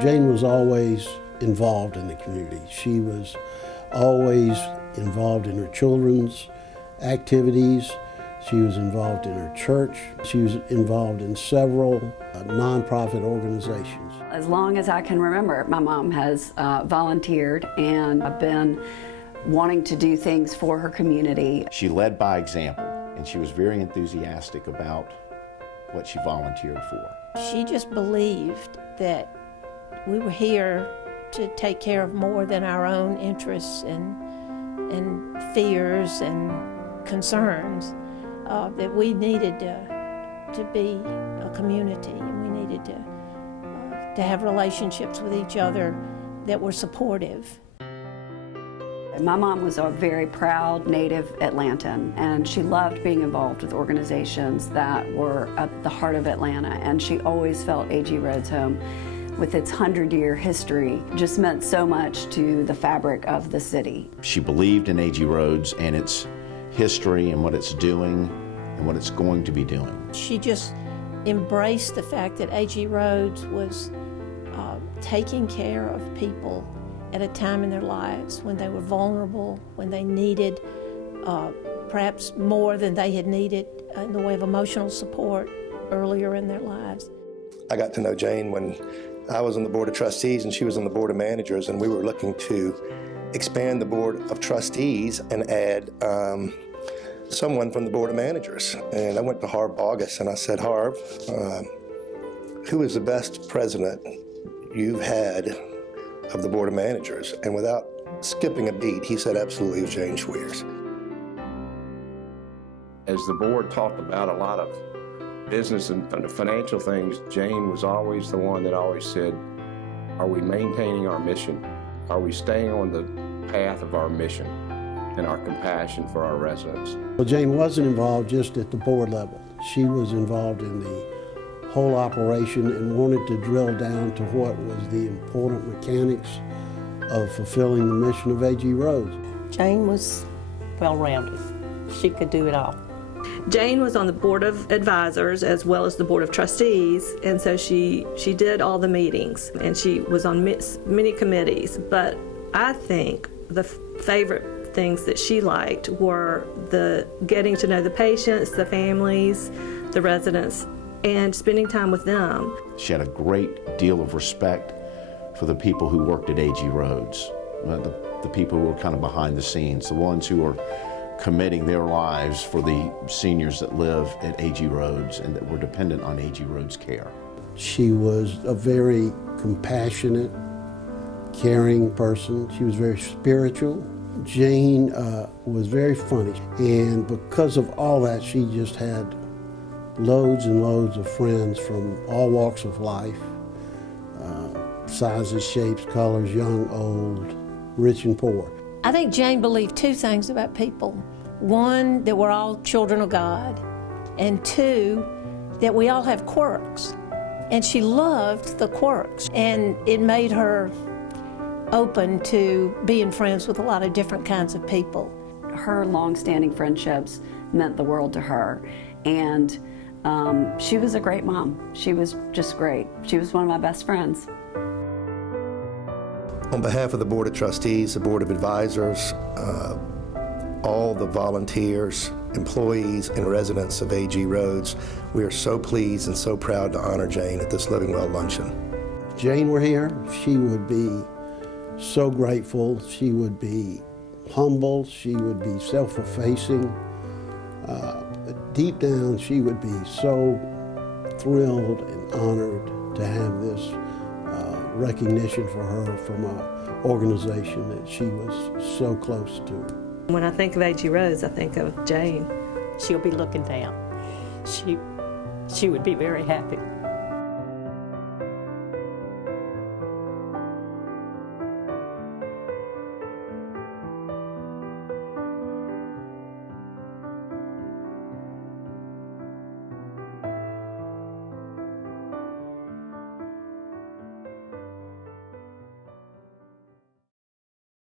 Jane was always involved in the community. She was always involved in her children's activities. She was involved in her church. She was involved in several nonprofit organizations. As long as I can remember, my mom has volunteered, and I've been wanting to do things for her community. She led by example, and she was very enthusiastic about what she volunteered for. She just believed that we were here to take care of more than our own interests and fears and concerns, that we needed to be a community, and we needed to have relationships with each other that were supportive. My mom was a very proud native Atlantan, and she loved being involved with organizations that were at the heart of Atlanta, and she always felt A.G. Rhodes home, with its 100-year history, just meant so much to the fabric of the city. She believed in A.G. Rhodes and its history and what it's doing and what it's going to be doing. She just embraced the fact that A.G. Rhodes was taking care of people at a time in their lives when they were vulnerable, when they needed perhaps more than they had needed in the way of emotional support earlier in their lives. I got to know Jane when I was on the Board of Trustees and she was on the Board of Managers, and we were looking to expand the Board of Trustees and add someone from the Board of Managers. And I went to Harv August and I said, Harv, who is the best president you've had of the Board of Managers? And without skipping a beat, he said absolutely it was Jane Schweers. As the board talked about a lot of business and financial things, Jane was always the one that always said, are we maintaining our mission? Are we staying on the path of our mission and our compassion for our residents? Well, Jane wasn't involved just at the board level. She was involved in the whole operation and wanted to drill down to what was the important mechanics of fulfilling the mission of A.G. Rhodes. Jane was well-rounded. She could do it all. Jane was on the Board of Advisors as well as the Board of Trustees, and so she did all the meetings, and she was on many committees. But I think the favorite things that she liked were the getting to know the patients, the families, the residents, and spending time with them. She had a great deal of respect for the people who worked at A.G. Rhodes, the people who were kind of behind the scenes, the ones who were committing their lives for the seniors that live at A.G. Rhodes and that were dependent on A.G. Rhodes' care. She was a very compassionate, caring person. She was very spiritual. Jane was very funny, and because of all that, she just had loads and loads of friends from all walks of life, sizes, shapes, colors, young, old, rich and poor. I think Jane believed two things about people. One, that we're all children of God, and two, that we all have quirks. And she loved the quirks, and it made her open to being friends with a lot of different kinds of people. Her long-standing friendships meant the world to her, and she was a great mom. She was just great. She was one of my best friends. On behalf of the Board of Trustees, the Board of Advisors, all the volunteers, employees, and residents of A.G. Rhodes, we are so pleased and so proud to honor Jane at this Living Well Luncheon. If Jane were here, she would be so grateful. She would be humble. She would be self-effacing. But deep down, she would be so thrilled and honored to have this recognition for her from an organization that she was so close to. When I think of A.G. Rhodes, I think of Jane. She'll be looking down. She would be very happy.